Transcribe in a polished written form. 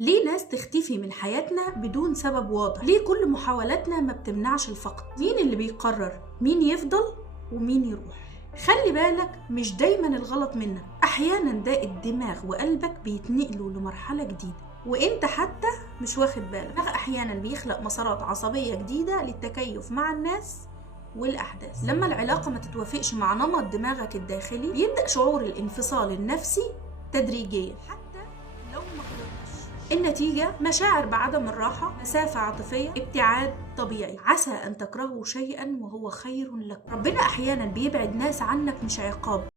ليه ناس تختفي من حياتنا بدون سبب واضح؟ ليه كل محاولاتنا ما بتمنعش الفقد؟ مين اللي بيقرر مين يفضل ومين يروح؟ خلي بالك، مش دايما الغلط منك، احيانا ده الدماغ وقلبك بيتنقلوا لمرحلة جديدة وانت حتى مش واخد بالك. الدماغ احيانا بيخلق مسارات عصبية جديدة للتكيف مع الناس والأحداث. لما العلاقة ما تتوافقش مع نمط دماغك الداخلي بيبدأ شعور الانفصال النفسي تدريجيا حتى لو ما قدرتش. النتيجة مشاعر بعدم الراحة، مسافة عاطفية، ابتعاد طبيعي. عسى أن تكرهوا شيئا وهو خير لكم. ربنا أحيانا بيبعد ناس عنك مش عقاب،